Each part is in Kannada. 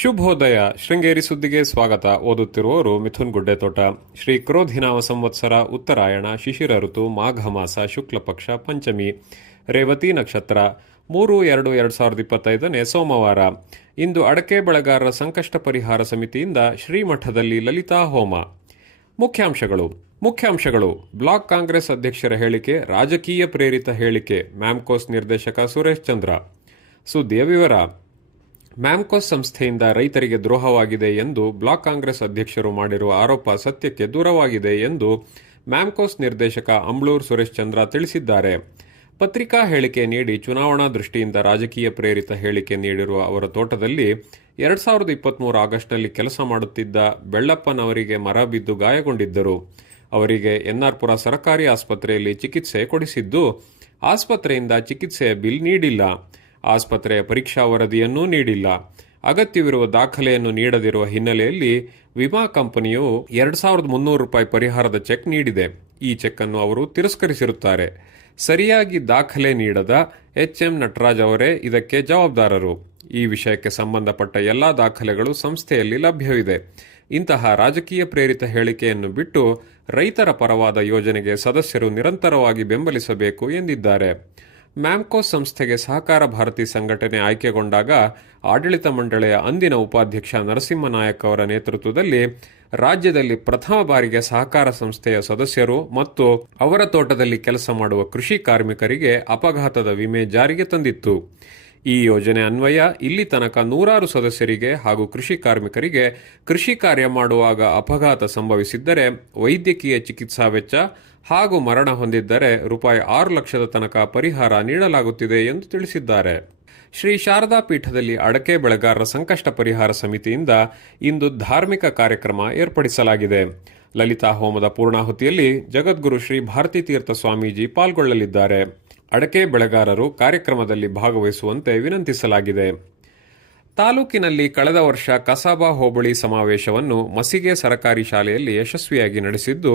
ಶುಭೋದಯ. ಶೃಂಗೇರಿ ಸುದ್ದಿಗೆ ಸ್ವಾಗತ. ಓದುತ್ತಿರುವವರು ಮಿಥುನ್ ಗುಡ್ಡೆತೋಟ. ಶ್ರೀ ಕ್ರೋಧಿನಾಮ ಸಂವತ್ಸರ, ಉತ್ತರಾಯಣ, ಶಿಶಿರ ಋತು, ಮಾಘ ಮಾಸ, ಶುಕ್ಲ ಪಕ್ಷ, ಪಂಚಮಿ, ರೇವತಿ ನಕ್ಷತ್ರ, 3/2/2025 ಸೋಮವಾರ. ಇಂದು ಅಡಕೆ ಬೆಳೆಗಾರರ ಸಂಕಷ್ಟ ಪರಿಹಾರ ಸಮಿತಿಯಿಂದ ಶ್ರೀಮಠದಲ್ಲಿ ಲಲಿತಾ ಹೋಮ. ಮುಖ್ಯಾಂಶಗಳು. ಬ್ಲಾಕ್ ಕಾಂಗ್ರೆಸ್ ಅಧ್ಯಕ್ಷರ ಹೇಳಿಕೆ, ರಾಜಕೀಯ ಪ್ರೇರಿತ ಹೇಳಿಕೆ, ಮ್ಯಾಮ್ಕೋಸ್ ನಿರ್ದೇಶಕ ಸುರೇಶ್ ಚಂದ್ರ. ಸುದ್ದಿಯ ವಿವರ. ಮ್ಯಾಮ್ಕೋಸ್ ಸಂಸ್ಥೆಯಿಂದ ರೈತರಿಗೆ ದ್ರೋಹವಾಗಿದೆ ಎಂದು ಬ್ಲಾಕ್ ಕಾಂಗ್ರೆಸ್ ಅಧ್ಯಕ್ಷರು ಮಾಡಿರುವ ಆರೋಪ ಸತ್ಯಕ್ಕೆ ದೂರವಾಗಿದೆ ಎಂದು ಮ್ಯಾಮ್ಕೋಸ್ ನಿರ್ದೇಶಕ ಅಂಬ್ಳೂರು ಸುರೇಶ್ ಚಂದ್ರ ತಿಳಿಸಿದ್ದಾರೆ. ಪತ್ರಿಕಾ ಹೇಳಿಕೆ ನೀಡಿ ಚುನಾವಣಾ ದೃಷ್ಟಿಯಿಂದ ರಾಜಕೀಯ ಪ್ರೇರಿತ ಹೇಳಿಕೆ ನೀಡಿರುವ ಅವರ ತೋಟದಲ್ಲಿ 2023 ಆಗಸ್ಟ್ನಲ್ಲಿ ಕೆಲಸ ಮಾಡುತ್ತಿದ್ದ ಬೆಳ್ಳಪ್ಪನವರಿಗೆ ಮರ ಬಿದ್ದು ಗಾಯಗೊಂಡಿದ್ದರು. ಅವರಿಗೆ ಎನ್ಆರ್ಪುರ ಸರ್ಕಾರಿ ಆಸ್ಪತ್ರೆಯಲ್ಲಿ ಚಿಕಿತ್ಸೆ ಕೊಡಿಸಿದ್ದು, ಆಸ್ಪತ್ರೆಯಿಂದ ಚಿಕಿತ್ಸೆಯ ಬಿಲ್ ನೀಡಿಲ್ಲ. ಆಸ್ಪತ್ರೆಯ ಪರೀಕ್ಷಾ ವರದಿಯನ್ನೂ ನೀಡಿಲ್ಲ. ಅಗತ್ಯವಿರುವ ದಾಖಲೆಯನ್ನು ನೀಡದಿರುವ ಹಿನ್ನೆಲೆಯಲ್ಲಿ ವಿಮಾ ಕಂಪನಿಯು ₹2,300 ಪರಿಹಾರದ ಚೆಕ್ ನೀಡಿದೆ. ಈ ಚೆಕ್ ಅನ್ನು ಅವರು ತಿರಸ್ಕರಿಸಿರುತ್ತಾರೆ. ಸರಿಯಾಗಿ ದಾಖಲೆ ನೀಡದ ಎಚ್ಎಂ ನಟರಾಜ್ ಅವರೇ ಇದಕ್ಕೆ ಜವಾಬ್ದಾರರು. ಈ ವಿಷಯಕ್ಕೆ ಸಂಬಂಧಪಟ್ಟ ಎಲ್ಲಾ ದಾಖಲೆಗಳು ಸಂಸ್ಥೆಯಲ್ಲಿ ಲಭ್ಯವಿದೆ. ಇಂತಹ ರಾಜಕೀಯ ಪ್ರೇರಿತ ಹೇಳಿಕೆಯನ್ನು ಬಿಟ್ಟು ರೈತರ ಪರವಾದ ಯೋಜನೆಗೆ ಸದಸ್ಯರು ನಿರಂತರವಾಗಿ ಬೆಂಬಲಿಸಬೇಕು ಎಂದಿದ್ದಾರೆ. ಮ್ಯಾಮ್ಕೋಸ್ ಸಂಸ್ಥೆಗೆ ಸಹಕಾರ ಭಾರತಿ ಸಂಘಟನೆ ಆಯ್ಕೆಗೊಂಡಾಗ ಆಡಳಿತ ಮಂಡಳಿಯ ಅಂದಿನ ಉಪಾಧ್ಯಕ್ಷ ನರಸಿಂಹನಾಯಕ್ ಅವರ ನೇತೃತ್ವದಲ್ಲಿ ರಾಜ್ಯದಲ್ಲಿ ಪ್ರಥಮ ಬಾರಿಗೆ ಸಹಕಾರ ಸಂಸ್ಥೆಯ ಸದಸ್ಯರು ಮತ್ತು ಅವರ ತೋಟದಲ್ಲಿ ಕೆಲಸ ಮಾಡುವ ಕೃಷಿ ಕಾರ್ಮಿಕರಿಗೆ ಅಪಘಾತದ ವಿಮೆ ಜಾರಿಗೆ ತಂದಿತ್ತು. ಈ ಯೋಜನೆ ಅನ್ವಯ ಇಲ್ಲಿ ತನಕ 100 ಸದಸ್ಯರಿಗೆ ಹಾಗೂ ಕೃಷಿ ಕಾರ್ಮಿಕರಿಗೆ ಕೃಷಿ ಕಾರ್ಯ ಮಾಡುವಾಗ ಅಪಘಾತ ಸಂಭವಿಸಿದ್ದರೆ ವೈದ್ಯಕೀಯ ಚಿಕಿತ್ಸಾ ವೆಚ್ಚ ಹಾಗೂ ಮರಣ ಹೊಂದಿದ್ದರೆ ₹6 ಲಕ್ಷದ ತನಕ ಪರಿಹಾರ ನೀಡಲಾಗುತ್ತಿದೆ ಎಂದು ತಿಳಿಸಿದ್ದಾರೆ. ಶ್ರೀ ಶಾರದಾ ಪೀಠದಲ್ಲಿ ಅಡಕೆ ಬೆಳೆಗಾರರ ಸಂಕಷ್ಟ ಪರಿಹಾರ ಸಮಿತಿಯಿಂದ ಇಂದು ಧಾರ್ಮಿಕ ಕಾರ್ಯಕ್ರಮ ಏರ್ಪಡಿಸಲಾಗಿದೆ. ಲಲಿತಾ ಹೋಮದ ಪೂರ್ಣಾಹುತಿಯಲ್ಲಿ ಜಗದ್ಗುರು ಶ್ರೀ ಭಾರತೀ ತೀರ್ಥ ಸ್ವಾಮೀಜಿ ಪಾಲ್ಗೊಳ್ಳಲಿದ್ದಾರೆ. ಅಡಕೆ ಬೆಳೆಗಾರರು ಕಾರ್ಯಕ್ರಮದಲ್ಲಿ ಭಾಗವಹಿಸುವಂತೆ ವಿನಂತಿಸಲಾಗಿದೆ. ತಾಲೂಕಿನಲ್ಲಿ ಕಳೆದ ವರ್ಷ ಕಸಾಬಾ ಹೋಬಳಿ ಸಮಾವೇಶವನ್ನು ಮಸಿಗೆ ಸರಕಾರಿ ಶಾಲೆಯಲ್ಲಿ ಯಶಸ್ವಿಯಾಗಿ ನಡೆಸಿದ್ದು,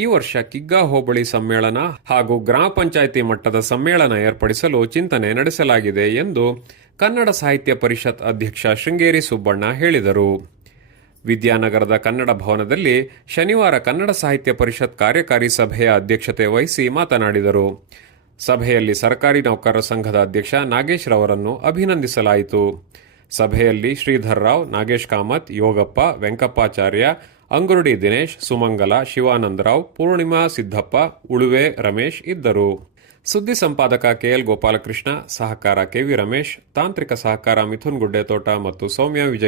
ಈ ವರ್ಷ ಕಿಗ್ಗಾ ಹೋಬಳಿ ಸಮ್ಮೇಳನ ಹಾಗೂ ಗ್ರಾಮ ಪಂಚಾಯಿತಿ ಮಟ್ಟದ ಸಮ್ಮೇಳನ ಏರ್ಪಡಿಸಲು ಚಿಂತನೆ ನಡೆಸಲಾಗಿದೆ ಎಂದು ಕನ್ನಡ ಸಾಹಿತ್ಯ ಪರಿಷತ್ ಅಧ್ಯಕ್ಷ ಶೃಂಗೇರಿ ಸುಬ್ಬಣ್ಣ ಹೇಳಿದರು. ವಿದ್ಯಾನಗರದ ಕನ್ನಡ ಭವನದಲ್ಲಿ ಶನಿವಾರ ಕನ್ನಡ ಸಾಹಿತ್ಯ ಪರಿಷತ್ ಕಾರ್ಯಕಾರಿ ಸಭೆಯ ಅಧ್ಯಕ್ಷತೆ ವಹಿಸಿ ಮಾತನಾಡಿದರು. ಸಭೆಯಲ್ಲಿ ಸರ್ಕಾರಿ ನೌಕರರ ಸಂಘದ ಅಧ್ಯಕ್ಷ ನಾಗೇಶ್ ರವರನ್ನು ಅಭಿನಂದಿಸಲಾಯಿತು. ಸಭೆಯಲ್ಲಿ ಶ್ರೀಧರ್ ರಾವ್, ನಾಗೇಶ್ ಕಾಮತ್, ಯೋಗಪ್ಪ, ವೆಂಕಪ್ಪಾಚಾರ್ಯ, ಅಂಗುರುಡಿ ದಿನೇಶ್, ಸುಮಂಗಲ, ಶಿವಾನಂದರಾವ್, ಪೂರ್ಣಿಮಾ ಸಿದ್ದಪ್ಪ, ಉಳುವೆ ರಮೇಶ್ ಇದ್ದರು. ಸುದ್ದಿ ಸಂಪಾದಕ ಕೆಎಲ್ ಗೋಪಾಲಕೃಷ್ಣ, ಸಹಕಾರ ಕೆವಿ ರಮೇಶ್, ತಾಂತ್ರಿಕ ಸಹಕಾರ ಮಿಥುನ್ ಗುಡ್ಡೆತೋಟ ಮತ್ತು ಸೌಮ್ಯ ವಿಜಯ್